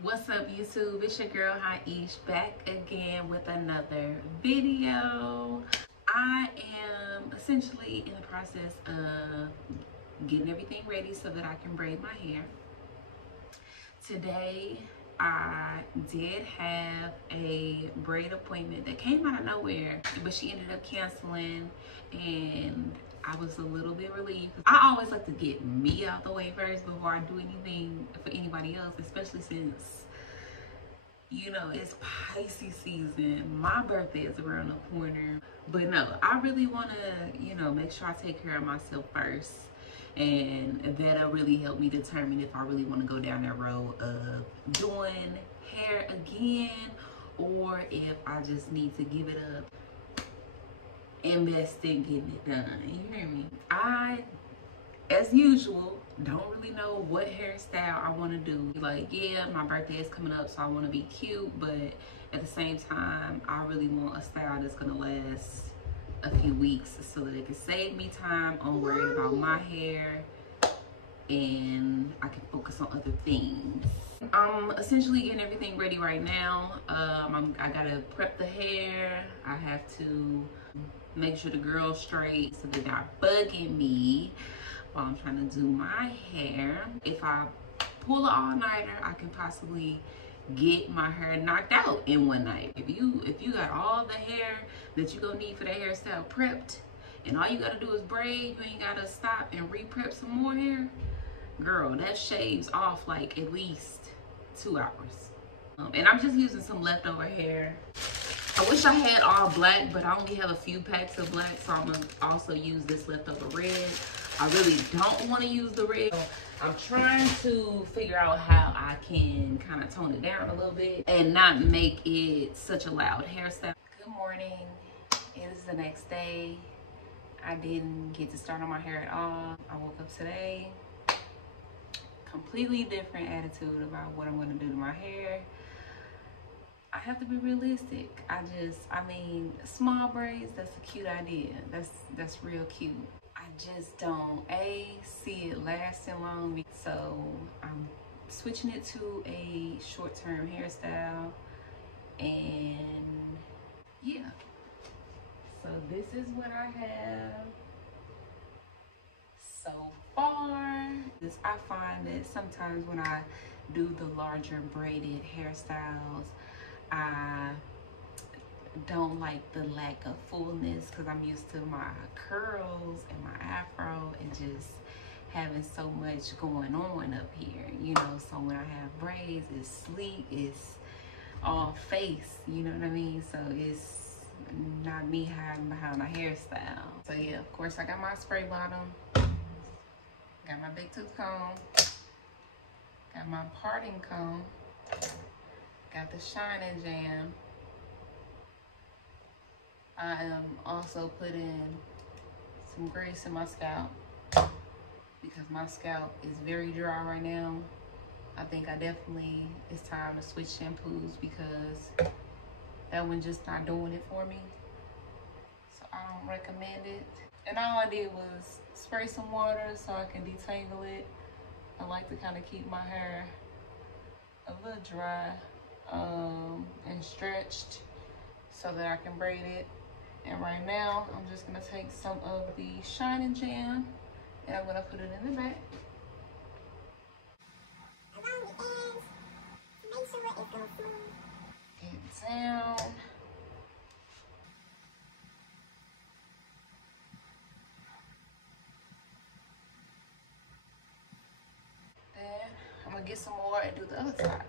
What's up, YouTube? It's your girl Hiieishh back again with another video. I am essentially in the process of getting everything ready so that I can braid my hair. Today I did have a braid appointment that came out of nowhere, but she ended up canceling, and I was a little bit relieved. I always like to get me out the way first before I do anything for anybody else, especially since, you know, it's Pisces season. My birthday is around the corner. But no, I really want to, you know, make sure I take care of myself first. And that'll really help me determine if I really want to go down that road of doing hair again, or if I just need to give it up, invest in getting it done. You hear me? I, as usual, don't really know what hairstyle I want to do. Like, yeah, my birthday is coming up, so I want to be cute, but at the same time, I really want a style that's gonna last a few weeks so that it can save me time on worrying about my hair and I can focus on other things. I'm essentially getting everything ready right now. I gotta prep the hair. I have to make sure the girl's straight so they're not bugging me while I'm trying to do my hair. If I pull an all-nighter, I can possibly get my hair knocked out in one night. If you got all the hair that you're gonna need for that hairstyle prepped, and all you gotta do is braid, you ain't gotta stop and re-prep some more hair, girl, that shaves off like at least 2 hours. And I'm just using some leftover hair. I wish I had all black, but I only have a few packs of black, so I'm gonna also use this leftover red. I really don't want to use the red. I'm trying to figure out how I can kind of tone it down a little bit and not make it such a loud hairstyle. Good morning. It is the next day. I didn't get to start on my hair at all. I woke up today, completely different attitude about what I'm going to do to my hair. I have to be realistic. I mean, small braids, that's a cute idea. That's real cute. I just don't see it lasting long, so I'm switching it to a short-term hairstyle. And yeah, so this is what I have so far. I find that sometimes when I do the larger braided hairstyles, I don't like the lack of fullness because I'm used to my curls and my afro and just having so much going on up here, you know. So when I have braids, it's sleek, it's all face, you know what I mean? So it's not me hiding behind a hairstyle. So yeah, of course I got my spray bottom, got my big tooth comb, got my parting comb, got the shining jam. I am also putting some grease in my scalp because my scalp is very dry right now. I think it's time to switch shampoos because that one just not doing it for me. So I don't recommend it. And all I did was spray some water so I can detangle it. I like to kind of keep my hair a little dry and stretched so that I can braid it. And right now, I'm just gonna take some of the shining jam and I'm gonna put it in the back. Along the ends, make sure it's gonna smooth. Get it down. Then I'm gonna get some more and do the other side.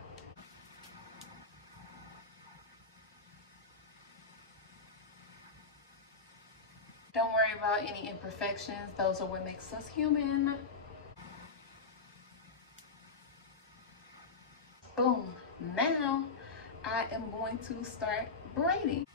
Don't worry about any imperfections. Those are what makes us human. Boom. Now I am going to start braiding.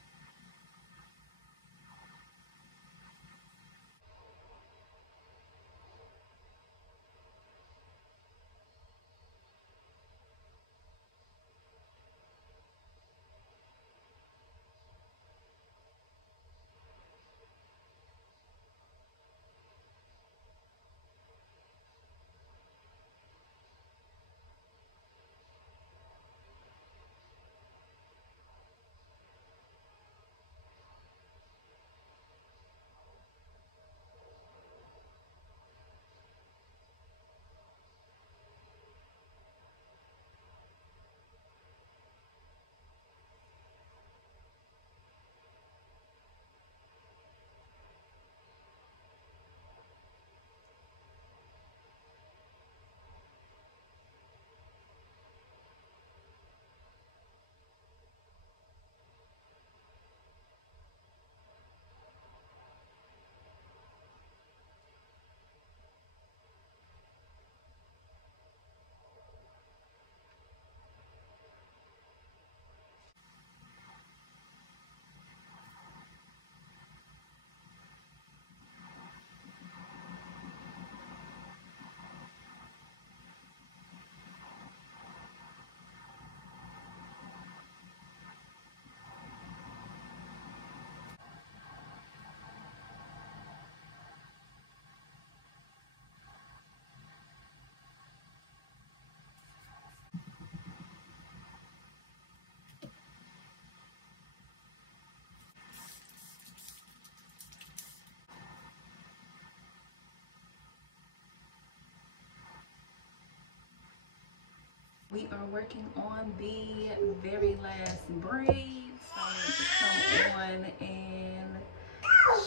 We are working on the very last braids. So I want to come on and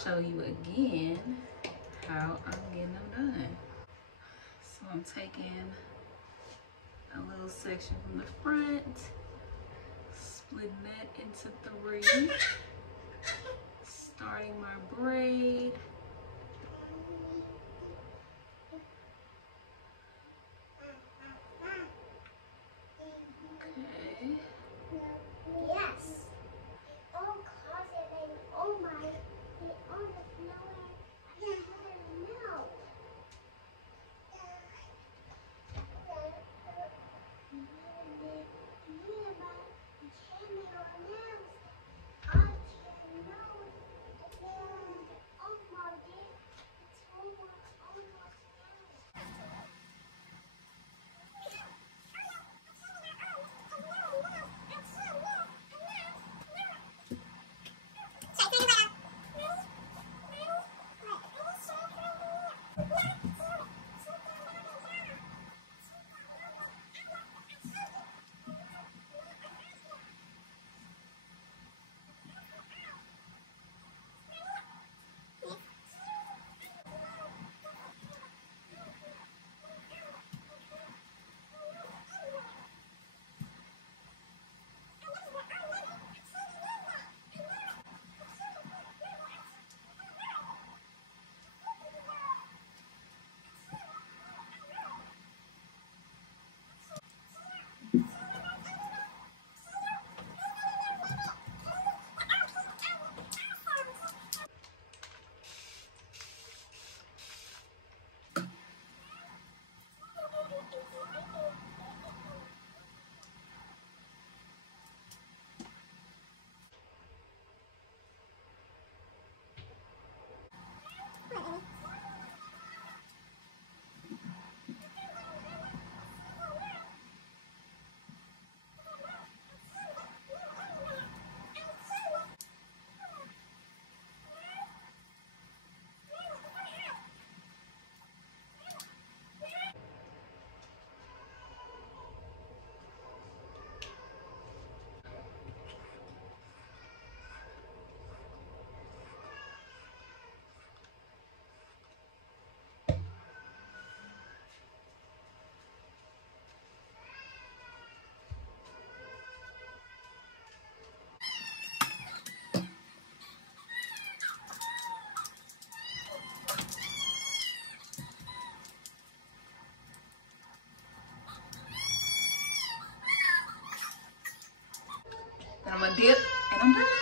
show you again how I'm getting them done. So I'm taking a little section from the front, splitting that into 3, starting my braid. Okay. Yes. Oh, closet and oh my, the oh nowhere. I don't know. Then I'm gonna dip and I'm done.